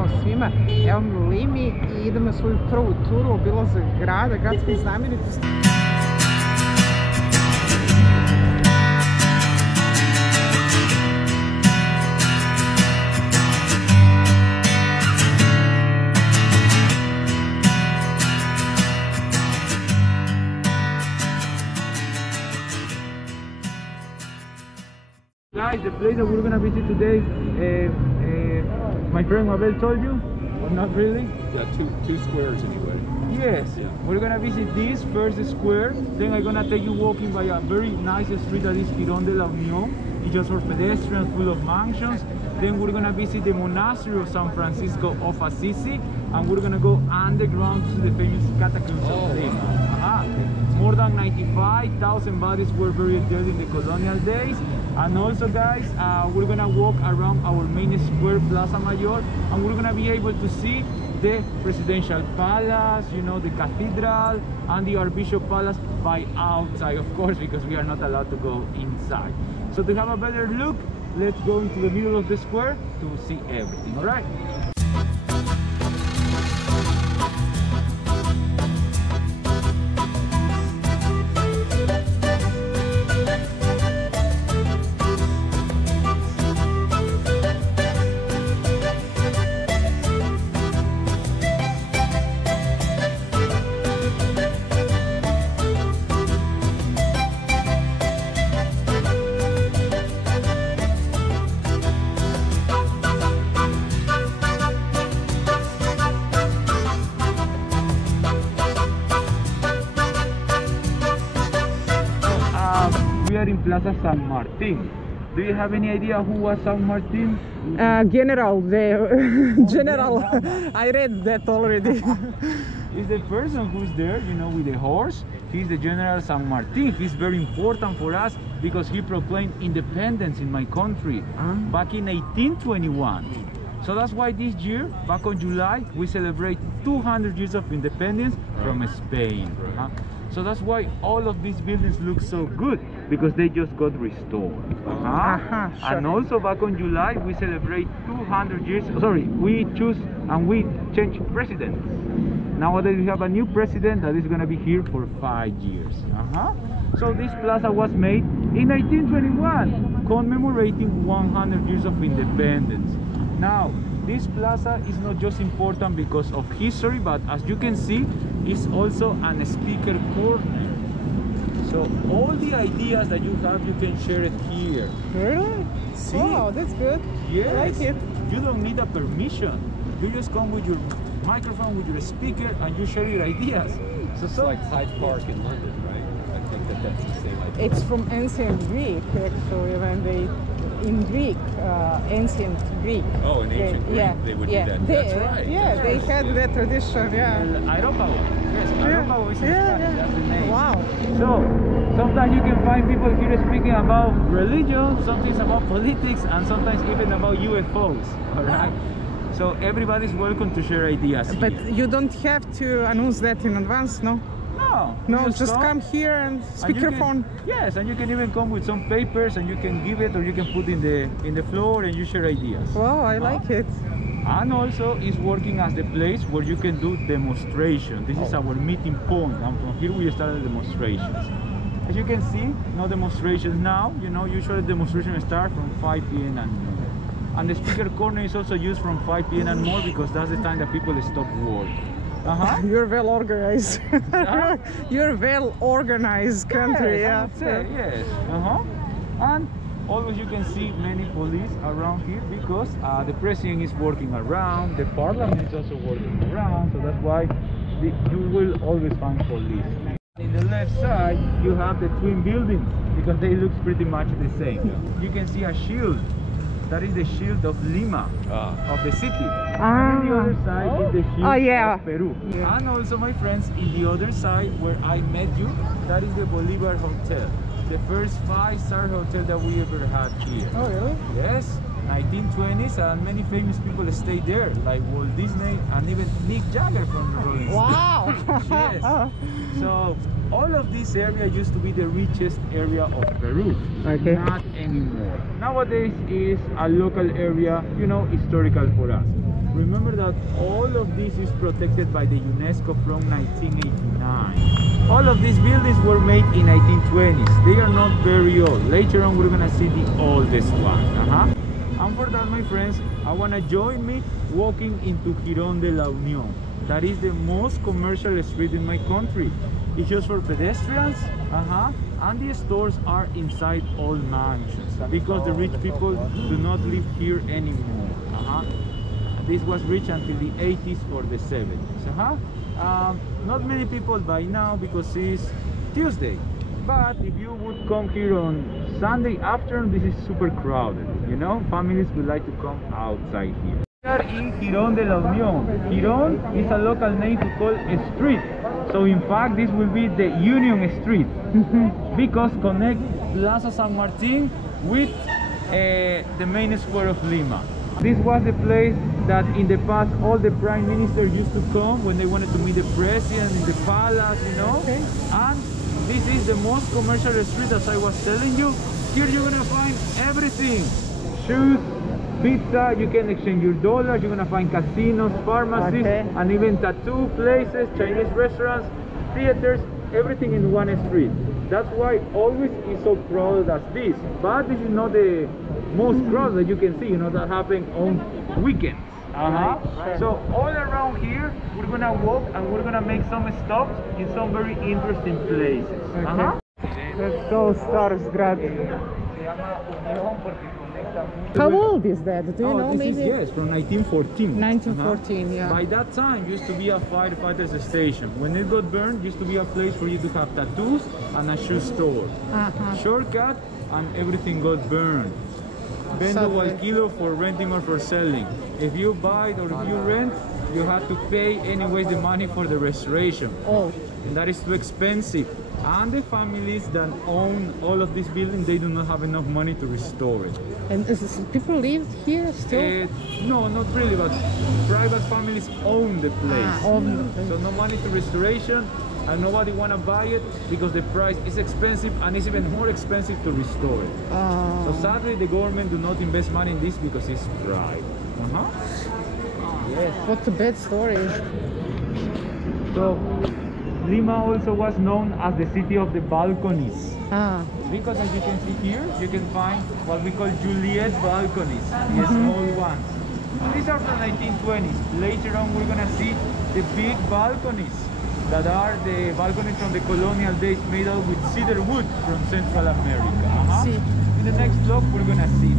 Ćao svima, evo mi u Limi i idemo na svoju prvu turu obilazak grada, gradskih znamenitosti. Guys, the place that we're gonna visit today, my friend Mabel told you, or not really? Yeah, two squares anyway. Yes, yeah. We're gonna visit this first square, then I'm gonna take you walking by a very nice street that is Hiron De La Union. It's just for pedestrians, full of mansions. Then we're gonna visit the monastery of San Francisco of Assisi, and we're gonna go underground to the famous catacombs of Lima. More than 95,000 bodies were buried there in the colonial days. And also guys, we're gonna walk around our main square, Plaza Mayor, and we're gonna be able to see the presidential palace, you know, the cathedral, and the Archbishop Palace by outside, of course, because we are not allowed to go inside. So to have a better look, let's go into the middle of the square to see everything, all right? We are in Plaza San Martin. Do you have any idea who was San Martin? General, general, I read that already. Is the person who's there, you know, with the horse. He's the General San Martin. He's very important for us because he proclaimed independence in my country back in 1821. So that's why this year, back on July, we celebrate 200 years of independence from Spain. So that's why all of these buildings look so good, because they just got restored. Sure. And also back on July, we celebrate 200 years, sorry, we choose and we change presidents. Nowadays we have a new president that is going to be here for 5 years. So this plaza was made in 1921, commemorating 100 years of independence. Now, this plaza is not just important because of history, but as you can see, it's also an speaker corner. So all the ideas that you have, you can share it here. Really? See? Wow, that's good. Yes. I like it. You don't need a permission. You just come with your microphone, with your speaker, and you share your ideas. So It's like Hyde Park in London, right? I think that's the same idea. It's from ancient Greek, actually, when they, in Greek, ancient Greek. Oh, in ancient Greek, they would do that. That's right. Yeah, That's they right. had that tradition, Aeropago. Yes, Aeropago is in Spanish, that's the name. Wow. So, sometimes you can find people here speaking about religion, sometimes about politics, and sometimes even about UFOs, alright? So everybody's welcome to share ideas But here. you don't have to announce that in advance, no? No, No, just come here and speak you your can, phone. Yes, and you can even come with some papers and you can give it, or you can put in the floor and you share ideas. Wow, I like it. And also it's working as the place where you can do demonstration. This is our meeting point, and from here we started demonstrations. As you can see, no demonstrations now. You know, usually demonstrations start from 5 p.m. and more. And the speaker corner is also used from 5 p.m. and more because that's the time that people stop work. You're well organized. You're well organized country, Yes, I yeah. would say, yes. And always you can see many police around here because the president is working around, the parliament is also working around, so that's why you will always find police. In the left side, you have the twin buildings because they look pretty much the same. You can see a shield. That is the shield of Lima, of the city. And the other side is the shield of Peru. Yeah. And also, my friends, in the other side where I met you, that is the Bolivar Hotel. The first 5-star hotel that we ever had here. Oh, really? Yes, 1920s, and many famous people stayed there, like Walt Disney and even Mick Jagger from the Rolling Stones. Wow! Yes. So all of this area used to be the richest area of Peru. Okay. Not anymore. Nowadays is a local area, you know, historical for us. Remember that all of this is protected by the UNESCO from 1989. All of these buildings were made in 1920s. They are not very old. Later on we're gonna see the oldest one. And for that, my friends, I wanna join me walking into Hiron De La Union. That is the most commercial street in my country. It's just for pedestrians, and the stores are inside all mansions because the rich people do not live here anymore. This was rich until the 80s or the 70s. Not many people by now because it's Tuesday. But if you would come here on Sunday afternoon, this is super crowded. You know, families would like to come outside here. We are in Hiron De La Union. Hiron is a local name to call a street. So in fact, this will be the Union Street because connect Plaze San Martin with the main square of Lima. This was the place that in the past all the prime ministers used to come when they wanted to meet the president in the palace, you know. Okay. And this is the most commercial street, as I was telling you. Here you're gonna find everything: shoes, pizza, you can exchange your dollars, you're gonna find casinos, pharmacies, and even tattoo places, Chinese restaurants, theaters, everything in one street. That's why always is so crowded as this. But this is not the most crowded that you can see, you know, that happen on weekends. So all around here, we're gonna walk and we're gonna make some stops in some very interesting places. Let's go start zgrad. How old is that? Do you know? This Maybe? is, yes, from 1914. 1914, yeah. By that time, used to be a firefighter's station. When it got burned, used to be a place for you to have tattoos and a shoe store. Shortcut, and everything got burned. Vendo al kilo for renting or for selling. If you buy or if you rent, you have to pay anyways the money for the restoration. Oh. And that is too expensive. And the families that own all of these buildings, they do not have enough money to restore it. And people live here still? No, not really, but private families own the place. Own the place. So no money to restoration, and nobody want to buy it because the price is expensive and it's even more expensive to restore it. So sadly, the government do not invest money in this because it's private. Yes. What a bad story. So Lima also was known as the city of the balconies. Because as you can see here, you can find what we call Juliet balconies, the small ones. These are from 1920s. Later on, we're gonna see the big balconies that are the balconies from the colonial days, made out with cedar wood from Central America. In the next vlog, we're gonna see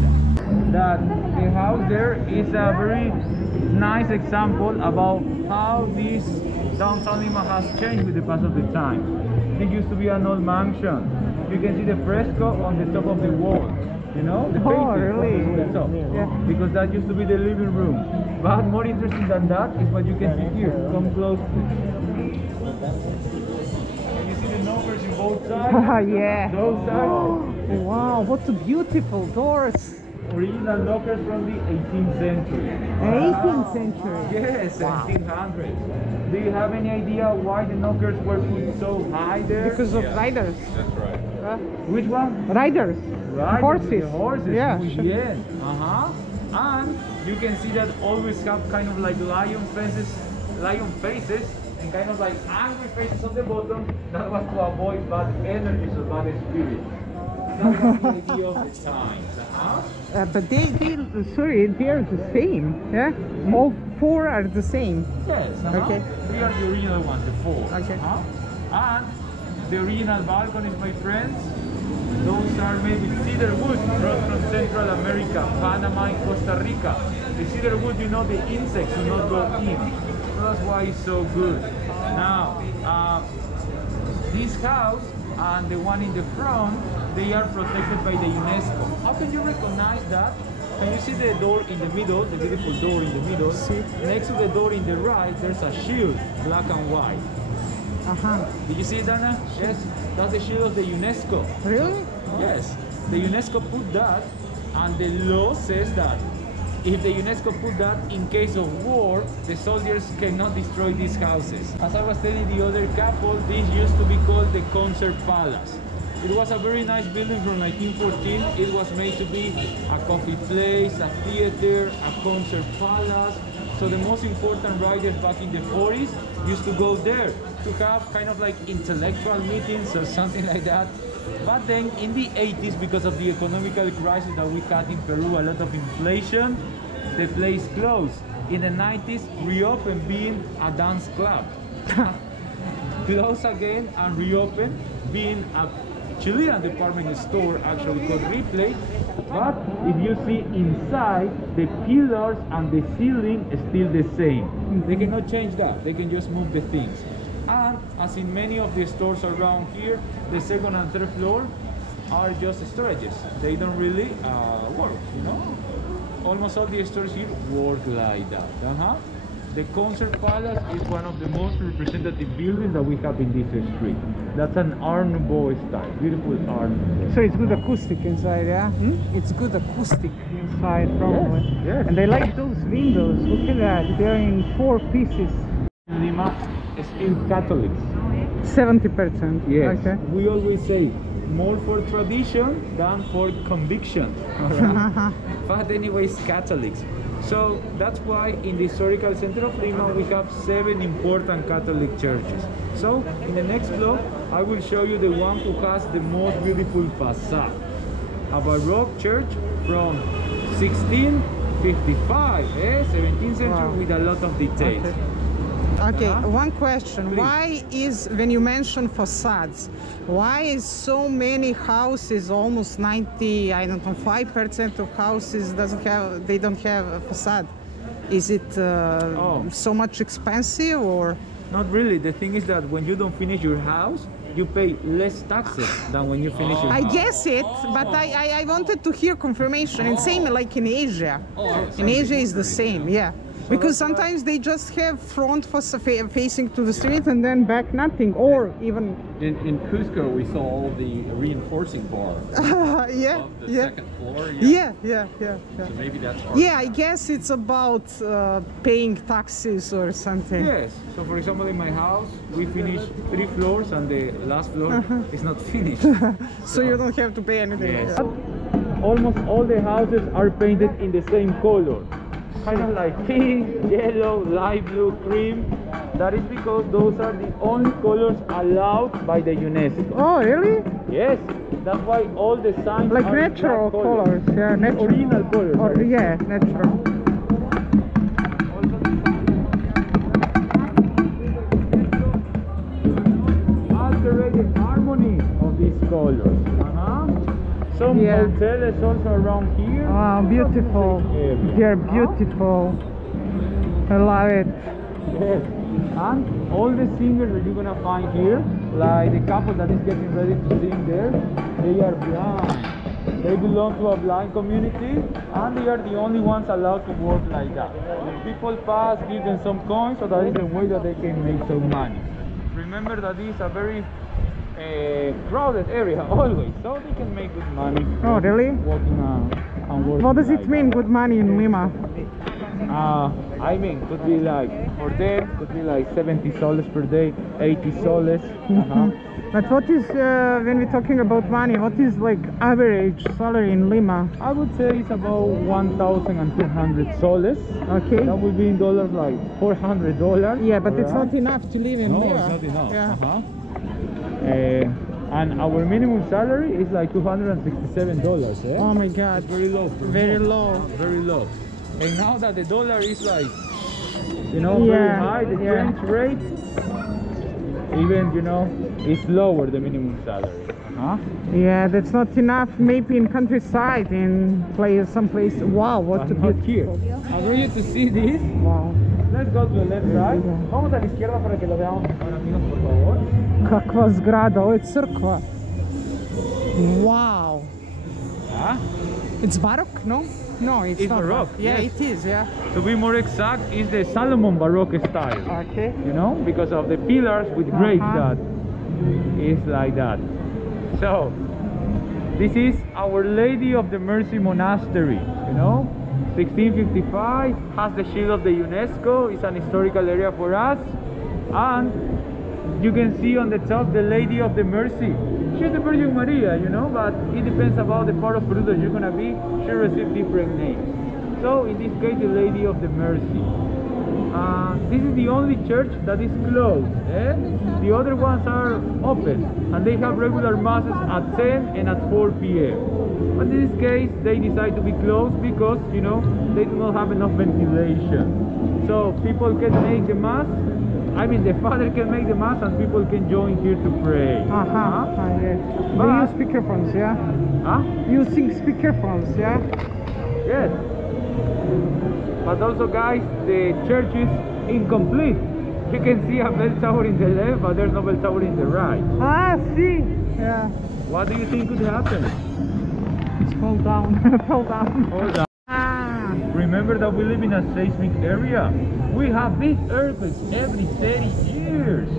that the house there is a very nice example about how this downtown Lima has changed with the pass of the time. It used to be an old mansion. You can see the fresco on the top of the wall. You know, the painting on the top. Because that used to be the living room. But more interesting than that is what you can see here. Come close. Can you see the numbers in both sides? Yeah. Those sides. Wow, what a beautiful doors. Original knockers from the 18th century. 18th century? Yes, 1700s. Do you have any idea why the knockers were put so high there? Because of riders. That's right. Which one? Riders. Horses. Horses. The horses. Yeah. Yes. And you can see that always have kind of like lion faces, and kind of like angry faces on the bottom. That was to avoid bad energies or bad spirits. That was the idea of the times. But they are the same, yeah? All four are the same. Yes. Okay. We are the original ones, the four. Okay. And the original balconies, my friends, those are made with cedar wood brought from Central America, Panama and Costa Rica. The cedar wood, you know, the insects do not go in. So that's why it's so good. Now, this house and the one in the front, they are protected by the UNESCO. How can you recognize that? Can you see the door in the middle, the beautiful door in the middle? Next to the door in the right, there's a shield, black and white. Did you see it, Dana? Yes, that's the shield of the UNESCO. Really? Yes, the UNESCO put that, and the law says that if the UNESCO put that in case of war, the soldiers cannot destroy these houses. As I was telling the other couple, this used to be called the Concert Palace. It was a very nice building from 1914. It was made to be a coffee place, a theater, a concert palace. So the most important writers back in the 40s used to go there to have kind of like intellectual meetings or something like that. But then in the 80s, because of the economical crisis that we had in Peru, a lot of inflation, the place closed. In the 90s, reopened being a dance club. Closed again and reopened being a Chilean department store, actually called Replay. But if you see inside, the pillars and the ceiling is still the same. They cannot change that. They can just move the things. And as in many of the stores around here, the second and third floor are just storages. They don't really work, you know. Almost all the stores here work like that. The Concert Palace is one of the most representative buildings that we have in this street. That's an Art Nouveau style, beautiful Art Nouveau. So it's good acoustic inside, yeah? It's good acoustic inside, probably. Yes, yes. And I like those windows. Look at that. They're in 4 pieces. Lima is still Catholics. 70%. Yes. Okay. We always say more for tradition than for conviction. Right? But anyways, Catholics. So that's why in the historical center of Lima we have 7 important Catholic churches. So in the next vlog I will show you the one who has the most beautiful facade. A Baroque church from 1655, 17th century, wow, with a lot of details. Okay, one question. Please. Why is, when you mention facades, why is so many houses, almost 90, I don't know, 5% of houses they don't have a facade? Is it so much expensive or? Not really. The thing is that when you don't finish your house, you pay less taxes than when you finish your house. I guess it, but I wanted to hear confirmation. And same like in Asia. In Asia is the same, yeah. Because sometimes they just have front facing to the street and then back nothing, or even... In Cusco, we saw all the reinforcing bars yeah, above the yeah. second floor. Yeah. So maybe that's part I guess it's about paying taxes or something. Yes. So for example, in my house, we finished 3 floors and the last floor is not finished. So you don't have to pay anything. Yes. Almost all the houses are painted in the same color. Kind of like pink, yellow, light blue, cream. That is because those are the only colors allowed by the UNESCO. Oh, really? Yes. That's why all the signs like are natural colors. Yeah, natural. Original colors. Or, yeah, natural. Alterated harmony of these colors. Some hotels also around here. Wow, beautiful. They're beautiful. I love it. Yes. And all the singers that you're gonna find here, like the couple that is getting ready to sing there, they are blind. They belong to a blind community and they are the only ones allowed to work like that. When people pass, give them some coins, so that is the way that they can make some money. Remember that this is a very crowded area always, so they can make good money. Oh, really? Walking and working. What does it mean, good money in Lima? I mean, could be like, for them, could be like 70 soles per day, 80 soles. But what is, when we're talking about money, what is like average salary in Lima? I would say it's about 1,200 soles. Okay. That would be in dollars like $400. Yeah, but it's not enough to live in Lima. No, it's not enough. Yeah. And our minimum salary is like $267. Eh? Oh my God. It's very low. Very low. Very low. And now that the dollar is like, you know, very high, the exchange rate, even, you know, it's lower the minimum salary. Yeah, that's not enough. Maybe in countryside, in some place. Wow, what a not here. beautiful. I want you to see this. Wow. Let's go to the left side. Vamos a la izquierda para que lo veamos, amigos, por favor. Kakva zgrada, ovo je crkva. Wow. It's Baroque, no? No, it's not Baroque. Yeah, yes. it is, yeah. To be more exact, it's the Salomon Baroque style. Okay. You know, because of the pillars with grapes that is like that. So, this is Our Lady of the Mercy Monastery, you know. 1655, has the shield of the UNESCO. It's an historical area for us. And you can see on the top the Lady of the Mercy. She's the Virgin Maria, you know, but it depends about the part of Peru that you're gonna be. She received different names. So in this case, the Lady of the Mercy. This is the only church that is closed. The other ones are open, and they have regular masses at 10 and at 4 p.m. But in this case, they decide to be closed because, you know, they do not have enough ventilation. So people can make the mass. I mean, the father can make the mass, and people can join here to pray. Yes. They use speakerphones, yeah? Using speakerphones, yeah? Yes. But also, guys, the church is incomplete. You can see a bell tower in the left, but there's no bell tower in the right. See. Yeah. What do you think could happen? It's fall down. Fall down. Hold on. Remember that we live in a seismic area. We have big earthquakes every 30 years.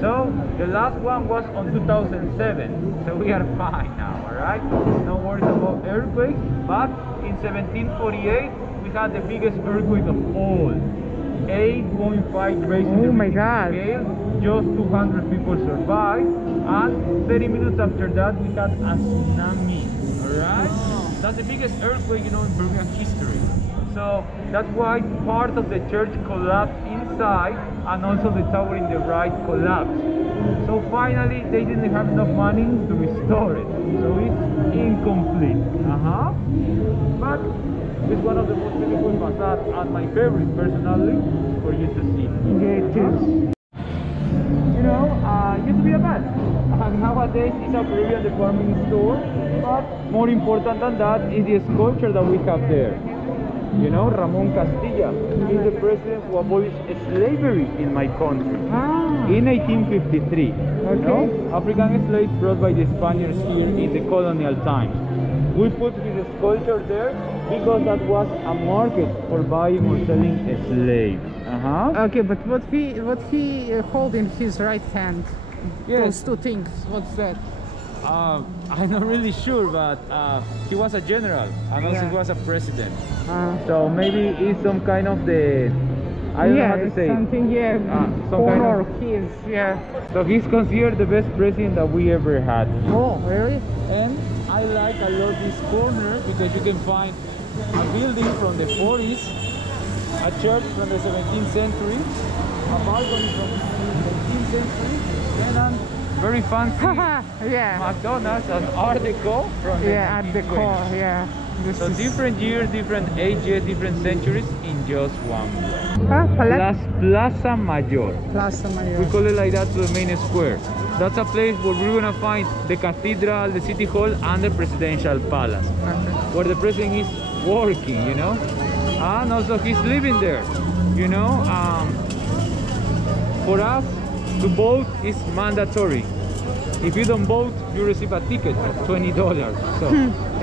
So the last one was on 2007. So we are fine now, alright? No worries about earthquakes. But in 1748, we had the biggest earthquake of all. 8.5 raised in the Richter scale. Just 200 people survived. And 30 minutes after that, we had a tsunami. Alright? That's the biggest earthquake, you know, in Peruvian history. So that's why part of the church collapsed inside, and also the tower in the right collapsed. So finally, they didn't have enough money to restore it. So it's incomplete. But it's one of the most beautiful facades, and my favorite personally, for you to see. Yeah, it is. You know, used to be a mess. And nowadays it's a Peruvian department store. But more important than that is the sculpture that we have there. You know, Ramon Castilla. He's the president who abolished slavery in my country in 1853. You know, African slaves brought by the Spaniards here in the colonial times. We put his sculpture there because that was a market for buying or selling slaves. Okay, but what he hold in his right hand? Those two things. What's that? I'm not really sure, but he was a general and also he was a president. So maybe it's some kind of the, I don't know how to say something, honor his, So he's considered the best president that we ever had. Oh, really? And I like a lot this corner because you can find a building from the 40s, a church from the 17th century, a balcony from the 18th century, and a very fancy McDonald's and Art Deco from the Art Deco, So different years, different ages, different centuries in just one block. Plaza Mayor. Plaza Mayor. We call it like that to the main square. That's a place where we're gonna find the cathedral, the city hall, and the presidential palace, where the president is working, you know, and also he's living there, you know. For us to vote is mandatory. If you don't vote, you receive a ticket of $20. So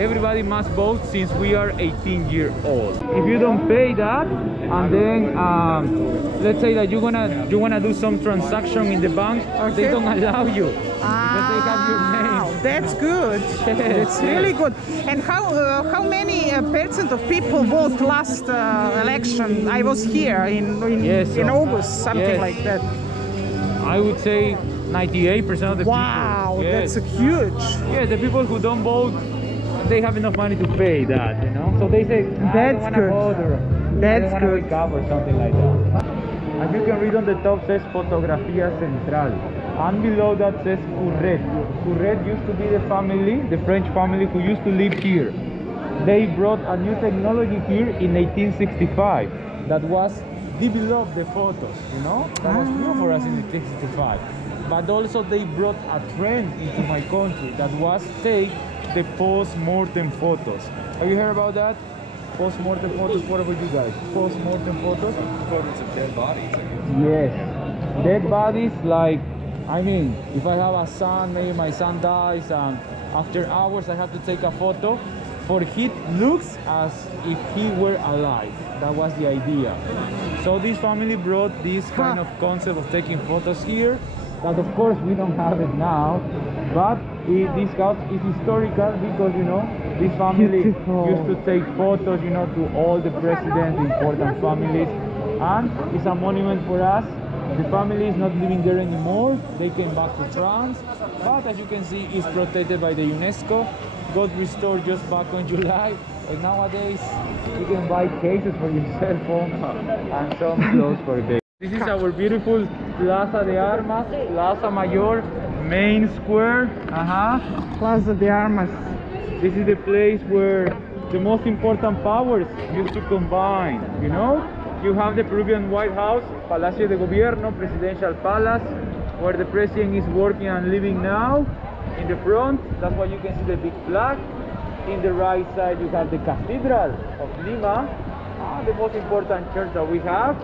everybody must vote since we are 18 years old. If you don't pay that, and then let's say that you wanna do some transaction in the bank, they don't allow you because they have your name. That's good. It's really good. And how many percent of people vote last election? I was here in August, something like that. I would say 98% of the people. Wow, that's huge. Yeah, the people who don't vote, they have enough money to pay that, you know. So they say, that's good. Vote, or that's good. Wake up or something like that. As you can read on the top says Fotografía Central, and below that says Curret. Curret used to be the family, the French family who used to live here. They brought a new technology here in 1865 that was develop the photos, you know. That was new for us in 1865. But also they brought a trend into my country that was take the post-mortem photos. Have you heard about that? Post-mortem photos, what about you guys? Post-mortem photos? Photos of dead bodies. Yes. Dead bodies, like, I mean, if I have a son, maybe my son dies, and after hours I have to take a photo, for it looks as if he were alive. That was the idea. So this family brought this kind of concept of taking photos here, that of course we don't have it now, but this house is historical because, you know, This family Beautiful. used to take photos, you know, to all the presidents, important families, and it's a monument for us. The family is not living there anymore. They came back to France, but as you can see, it's protected by the UNESCO. Got restored just back on July, and nowadays you can buy cases for your cell phone and some clothes for a baby. This is our beautiful Plaza de Armas, Plaza Mayor, main square. Plaze del Armas. This is the place where the most important powers used to combine, you know? You have the Peruvian White House, Palacio de Gobierno, Presidential Palace, where the president is working and living now. In the front, that's why you can see the big flag. In the right side, you have the Cathedral of Lima, the most important church that we have.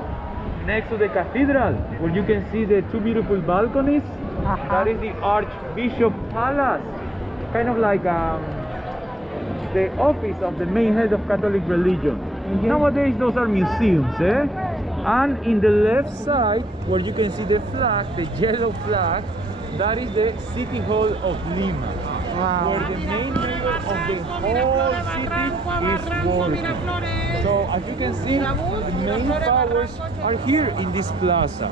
Next to the cathedral, where you can see the two beautiful balconies, that is the Archbishop Palace, kind of like the office of the main head of Catholic religion. Nowadays those are museums, eh? And in the left side, where you can see the flag, the yellow flag, that is the City Hall of Lima. Wow. Where the main mayor of the whole city is working. So as you can see, the main powers are here in this plaza.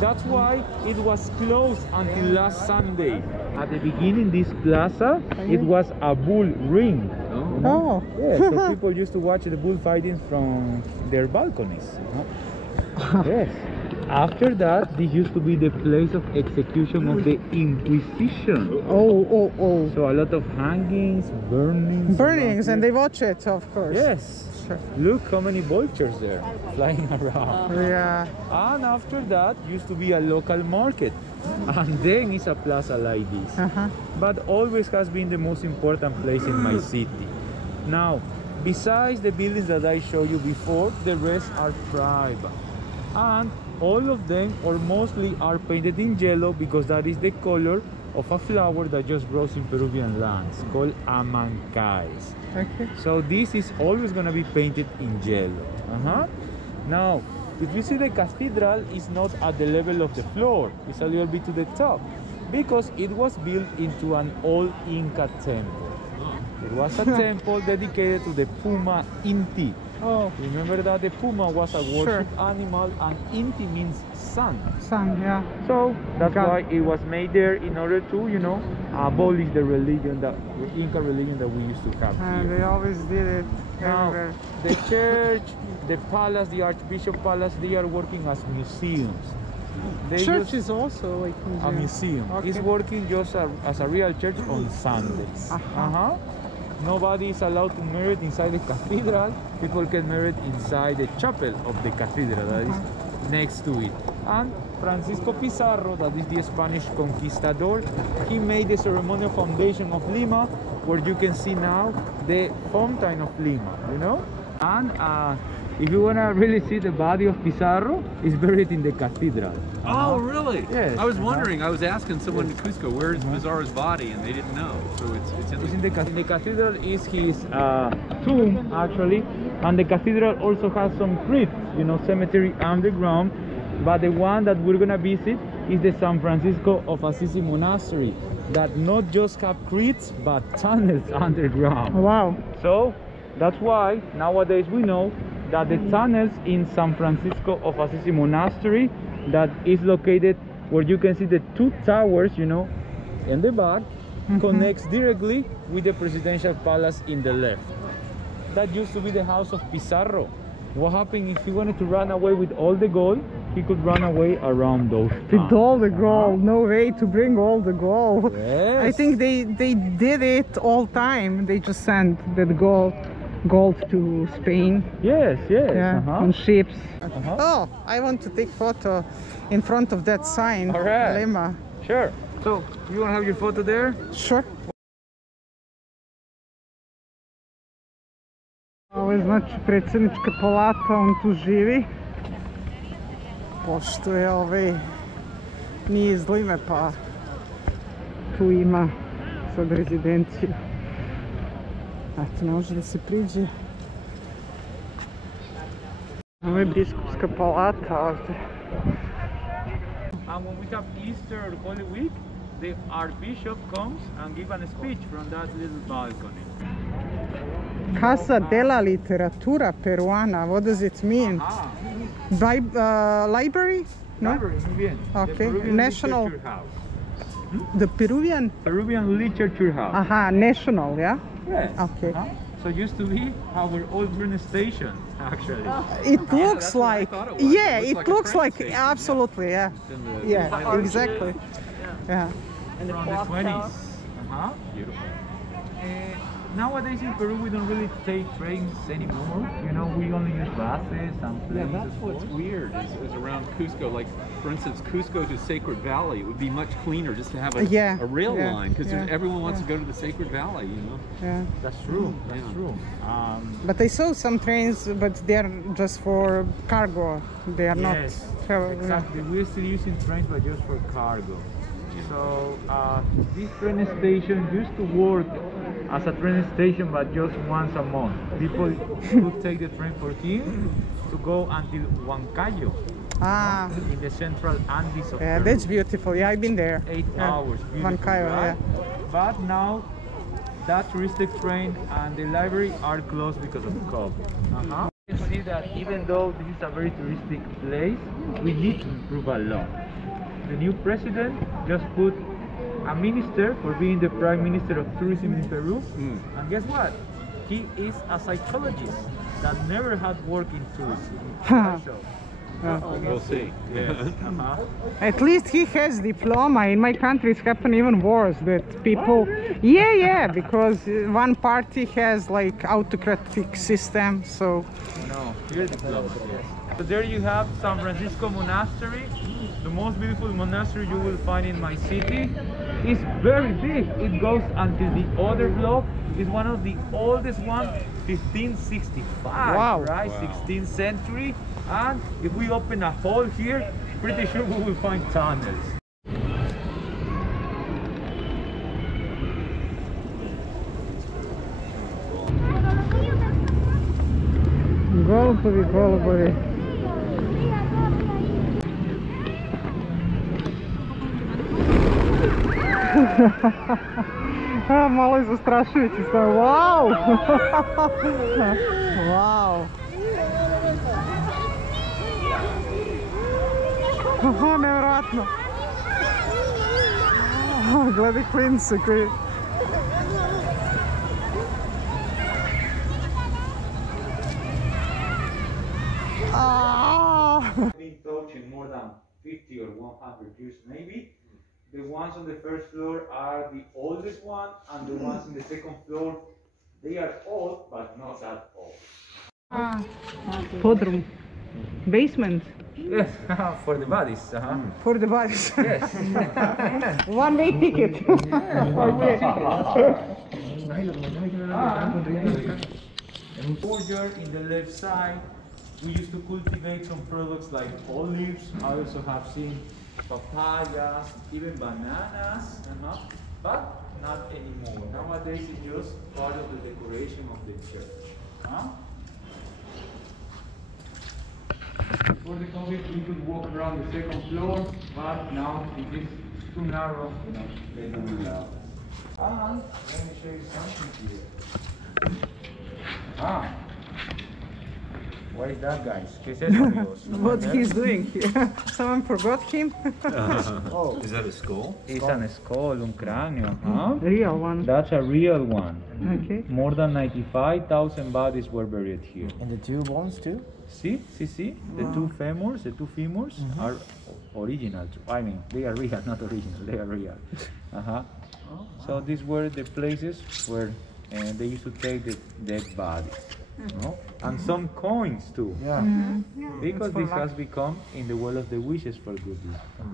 That's why it was closed until last Sunday. At the beginning, this plaza, it was a bull ring. Oh. Yeah, so people used to watch the bullfighting from their balconies. Yes. After that, this used to be the place of execution of the Inquisition. Oh. So a lot of hangings, burnings. Burnings, and they watch it, of course. Yes. Sure. Look how many vultures there flying around. Yeah. And after that, used to be a local market. And then it's a plaza like this. But always has been the most important place in my city. Now, besides the buildings that I showed you before, the rest are private. And all of them, or mostly, are painted in yellow because that is the color of a flower that just grows in Peruvian lands called amancais. Okay. So this is always going to be painted in yellow. Now, if you see the cathedral is not at the level of the floor, it's a little bit to the top because it was built into an old Inca temple. It was a temple dedicated to the Puma Inti. Oh. Remember that the Puma was a worship animal, and Inti means sun. Sun, yeah. So that's why it was made there in order to, you know, abolish the religion, the Inca religion that we used to have And here. they always did it Now, everywhere. the church, the palace, the Archbishop Palace, they are working as museums. They Church just- is also like a museum. Okay. It's working just as a real church on Sundays. Nobody is allowed to merit inside the cathedral. People can merit inside the chapel of the cathedral that is next to it. And Francisco Pizarro, that is the Spanish conquistador, he made the ceremonial foundation of Lima, where you can see now the fountain of Lima, you know? And if you want to really see the body of Pizarro, it's buried in the cathedral. Oh, really? Yes. I was wondering. I was asking someone in Cusco, where's Pizarro's body, and they didn't know. So it's in It's in the cathedral is his tomb, actually, and the cathedral also has some crypts, you know, cemetery underground. But the one that we're gonna visit is the San Francisco of Assisi Monastery, that not just have crypts but tunnels underground. Wow. So that's why nowadays we know that the tunnels in San Francisco of Assisi Monastery, that is located where you can see the two towers, you know, in the back, connects directly with the presidential palace in the left. That used to be the house of Pizarro. What happened if he wanted to run away with all the gold? He could run away around those With tunnels. all the gold, no way to bring all the gold. Yes. I think they did it all time. They just sent the gold to Spain. Yes, yes. Yeah, on ships. Uh-huh. Oh, I want to take photo in front of that sign. All right. Lima. Sure. So, you want to have your photo there? Sure. Ovo je znači predsjednička palata, on tu živi. Pošto je nije iz Lime, pa tu ima sad rezidenciju. Eto, ne može da se priđe. Ovo je biskupska palata ovdje. And when we have Easter or Holy Week, the Archbishop comes and gives a speech from that little balcony. Casa della Literatura Peruana. What does it mean? Library? No? Library, muy bien. Okay. The Peruvian National. Literature House. The Peruvian? Peruvian Literature House. Aha, national, yeah? Yes. Okay. So it used to be our old train station, actually. It looks that's what I like, thought it was. yeah, It it looks like a looks train like, station, absolutely, yeah. In the Yeah, title. exactly. Yeah. And the From the clock 20s. tower. Beautiful. Nowadays in Peru we don't really take trains anymore. You know, we only use buses and Yeah, planes. that's what's weird is around Cusco. Like, for instance, Cusco to Sacred Valley, it would be much cleaner just to have a rail line because everyone wants to go to the Sacred Valley, you know? Yeah. That's true. That's Yeah. true. But I saw some trains, but they're just for cargo. They are not. Yes, exactly. We're still using trains, but just for cargo. So this train station used to work as a train station, but just once a month. People could take the train for here to go until Huancayo Ah, in the central Andes of yeah, Peru. that's beautiful. Yeah, I've been there. 8 hours. Beautiful, Huancayo, right? yeah. But now that touristic train and the library are closed because of COVID. You can see that even though this is a very touristic place, we need to improve a lot. The new president just put a minister for being the prime minister of tourism in Peru, and guess what? He is a psychologist that never had worked in tourism. So, We'll see. yes. At least he has diploma. In my country, it's happened even worse. That people, yeah, because one party has like autocratic system. So, No, here's the club. Yes. So there you have San Francisco Monastery, the most beautiful monastery you will find in my city. It's very big. It goes until the other block. It's one of the oldest ones, 1565, Wow. right? 16th century. And if we open a hole here, pretty sure we will find tunnels. голуби. Malo je zastrašujući sve. Wow! Wow! Nevjerojatno! Gledaj klince koji... Been taught in more than 50 or 100 years maybe. The ones on the first floor are the oldest one, and the ones on the second floor, they are old but not that old. Podrum. Basement. Yes, for the bodies. For the bodies. Yes. One-way ticket. Border in the left side, we used to cultivate some products like olives. I also have seen papayas, even bananas, but not anymore. Nowadays it's just part of the decoration of the church. Before the COVID, we could walk around the second floor, but now it is too narrow. They don't allow. And let me show you something here. What is that, guys? ¿Qué es eso, amigos? What he's doing here? Someone forgot him? Oh, is that a skull? It's an skull, un cráneo. Real one. That's a real one. Okay. More than 95,000 bodies were buried here. And the two bones too? See? The two femurs are original. I mean, they are real, not original. They are real. So these were the places where they used to take the dead bodies. No? And some coins too. Yeah. Because this has become in the world of the wishes for good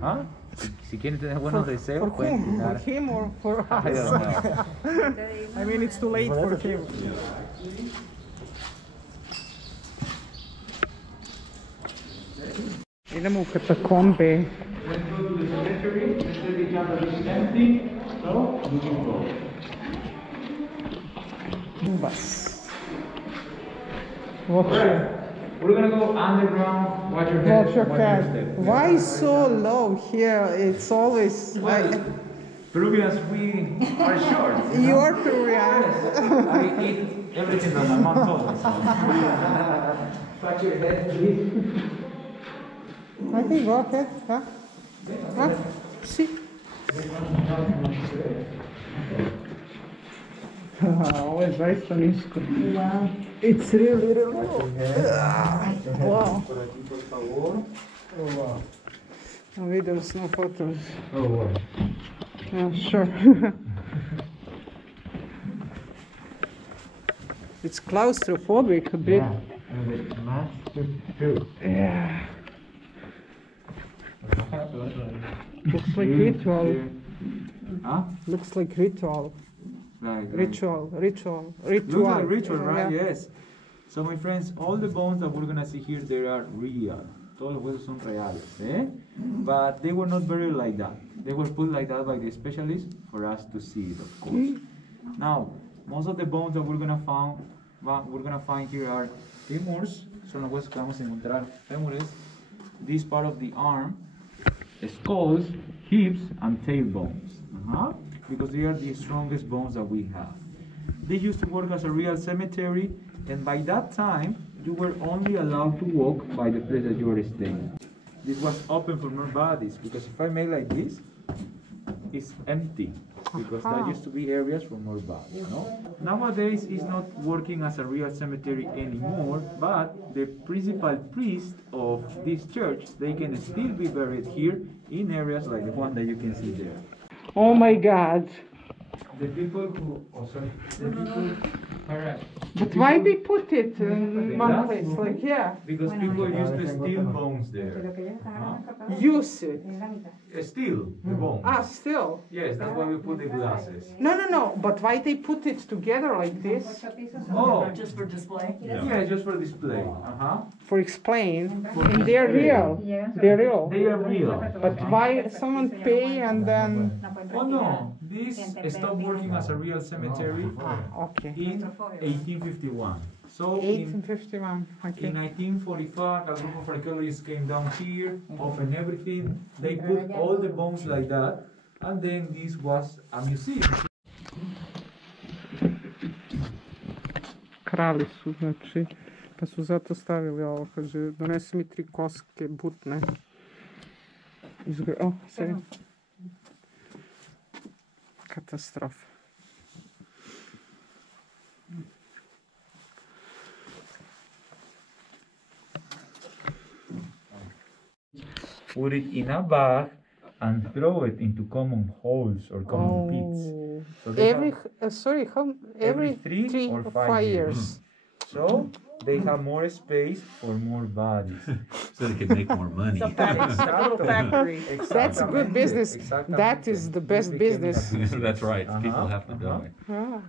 luck. Si quieren tener buenos deseos, For pueden whom? For tirar. him or for I us? don't know. I mean, it's too late for him. Idemo u katakombe. Let's go to the cemetery. The cemetery is empty, so we can go. Bus. Watch your, We're gonna go underground. Watch your head. watch your step. head. Why so low here? It's always... Peruvians, we are short. You are Peruvian. I eat Everything that my mom told us. Touch your head, please. I think go ahead. Huh? See? Ovo je zaista nisko. It's really, really low. Wow. Vidjeli smo fotos. Yeah, sure. It's claustrophobic a bit. Yeah, and with master too. Yeah. Looks like ritual. Huh? Looks like ritual. Ritual. Looks like ritual, right? Yeah. Yes. So my friends, all the bones that we're gonna see here, they are real. Todos los huesos son reales, eh? But they were not buried like that. They were put like that by the specialists for us to see it, of course. Now, most of the bones that we're gonna find here are femurs. Son los huesos que vamos a encontrar. Femures. This part of the arm, skulls, hips, and tailbones. Because they are the strongest bones that we have. They used to work as a real cemetery, and by that time, you were only allowed to walk by the place that you were staying. This was open for more bodies, because if I make like this, it's empty, because there used to be areas for more bodies. No? Nowadays, it's not working as a real cemetery anymore, but the principal priest of this church, they can still be buried here in areas like the one that you can see there. Oh my God. The people who, But why they put it in one place? Like, yeah. Because people used to steal bones there. Use it. Steal the bones. Ah, still. Yes, that's why we put the glasses. No. But why they put it together like this? Oh, just for display? yeah, just for display. For explain. And they're real. They're real. They are real. But why someone pay and then... Oh no, this stopped working as a real cemetery Okay. in 1851. So 1851. Okay. in 1945, a group of archaeologists came down here, opened everything. They put all the bones like that, and then this was a museum. Krali su, znači, pa su zato stavili ovo, kaže, donesi mi 3 koske butne. Oh, sorry. Katastrofa. Put it in a bag and throw it into common holes or common pits. So Every 3 or or 5 years. So they have more space for more bodies. So they can make more money. Factory. That's a good business. That is the best business. That's right. People have to die. Yeah.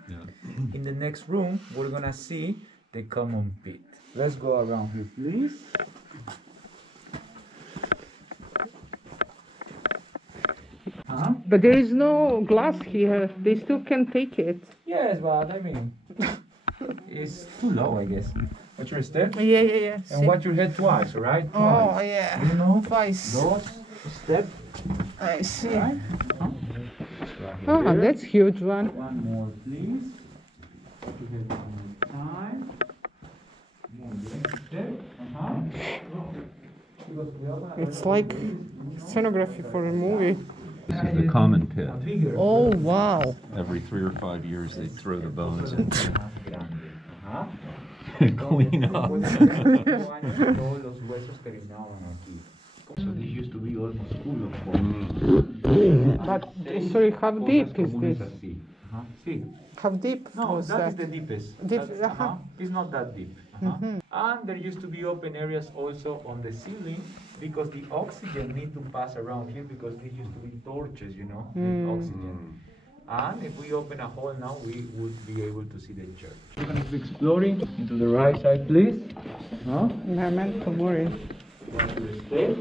In the next room, we're gonna see the common pit. Let's go around here, please. But there is no glass here. They still can take it. Yes, but I mean, it's too low, I guess. Watch your step. Yeah. And watch your head twice, right? Oh, yeah. You know? Twice. Those step. I see. Right? Oh, that's huge one. One more, please. Watch your head one more time. More next step. It's like scenography for a movie. This is the common pit. Oh, wow. Every 3 or 5 years, they throw the bones in and clean up. So this used to be almost full of bones. But, sorry, how deep is this? See? How deep No, was that is that? the deepest. Deep, It's not that deep. And there used to be open areas also on the ceiling because the oxygen need to pass around here because there used to be torches, you know, with oxygen. And if we open a hole now, we would be able to see the church. We're going to be exploring into the right side, please. Memento Mori. Watch your step.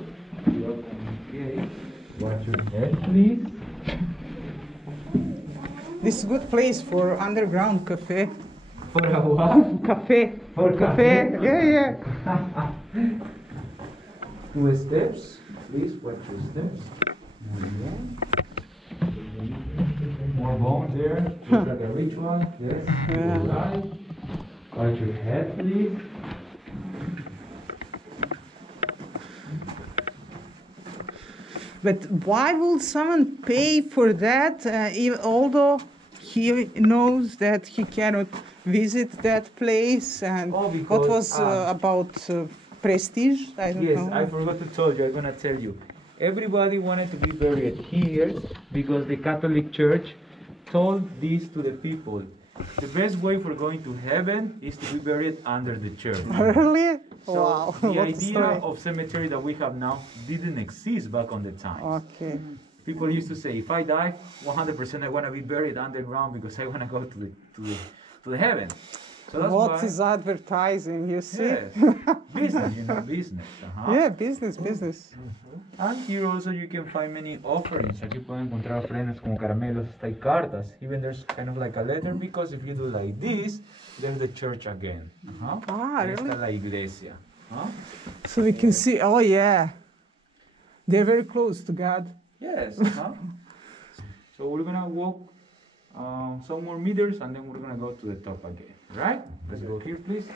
Watch your head, please. This is a good place for underground cafe. For a what? Cafe. For Cafe. Yeah. 2 steps. Please watch your steps. More bones there. Just like a ritual. Yes. Yeah. Right. Cut your head, please. But why would someone pay for that, although he knows that he cannot visit that place? And what was about prestige? I don't know. Yes, I forgot to tell you. I'm gonna tell you. Everybody wanted to be buried here because the Catholic Church told this to the people. The best way for going to heaven is to be buried under the church. Really? So wow. the idea of cemetery that we have now didn't exist back on the time. Okay. People used to say, if I die, 100% I want to be buried underground because I want to go to the heaven. So that's what is advertising, you see? Yes. Business, business. Yeah, business. And here also you can find many offerings. Aquí pueden encontrar ofrendas como caramelos, hay cartas. Even there's kind of like a letter because if you do like this, there's the church again. Really? Esta es la iglesia. So we can see, oh yeah, they're very close to God. Yes. So we're gonna walk some more meters and then we're gonna go to the top again. Right? Let's go here, please.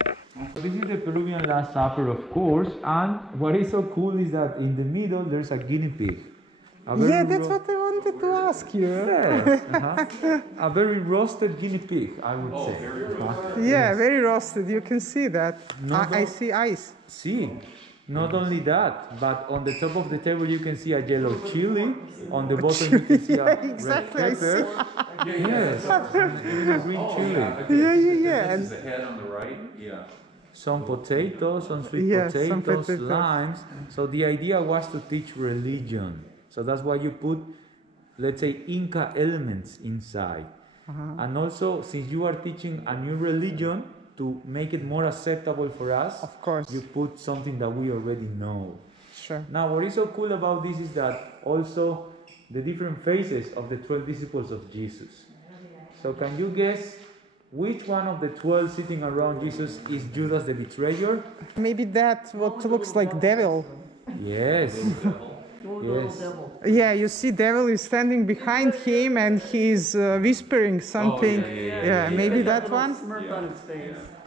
So this is the Peruvian Last Supper, of course, and what is so cool is that in the middle there's a guinea pig. Yeah, that's what I wanted to ask you. Yes, a very roasted guinea pig, I would say. Yeah, very roasted. You can see that. I see ice. See, not only that, but on the top of the table you can see a yellow chili. On the bottom you can see a red pepper. Yes, even a green chili. Yeah. This is the head on the right. Yeah. Some potatoes, some sweet potatoes, limes. So the idea was to teach religion. So that's why you put, let's say, Inca elements inside. And also, since you are teaching a new religion, to make it more acceptable for us, of course, you put something that we already know. Sure. Now, what is so cool about this is that also the different faces of the 12 disciples of Jesus. So can you guess which one of the 12 sitting around Jesus is Judas the betrayer? Maybe that what looks like devil. Yes. Yes. Yeah, you see devil is standing behind him and he's whispering something. Maybe that one.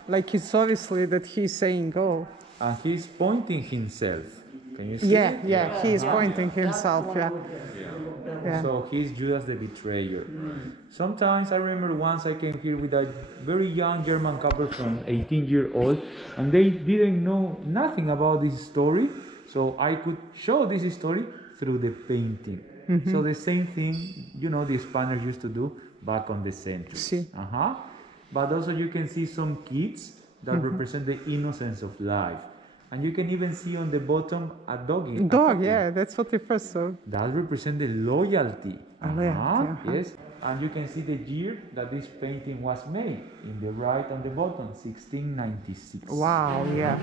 Like it's obviously that he's saying go. And he's pointing himself. Can you see? Yeah, he is pointing himself. Yeah. So he's Judas the betrayer. Sometimes I remember once I came here with a very young German couple from 18-year-old, and they didn't know nothing about this story. So I could show this story through the painting. So the same thing, the Spaniards used to do back on the century. Sí. But also you can see some kids that represent the innocence of life. And you can even see on the bottom a doggy. Dog, yeah, that's what I first saw. That represents the loyalty. Yes. And you can see the year that this painting was made in the right on the bottom, 1696. Wow, yeah.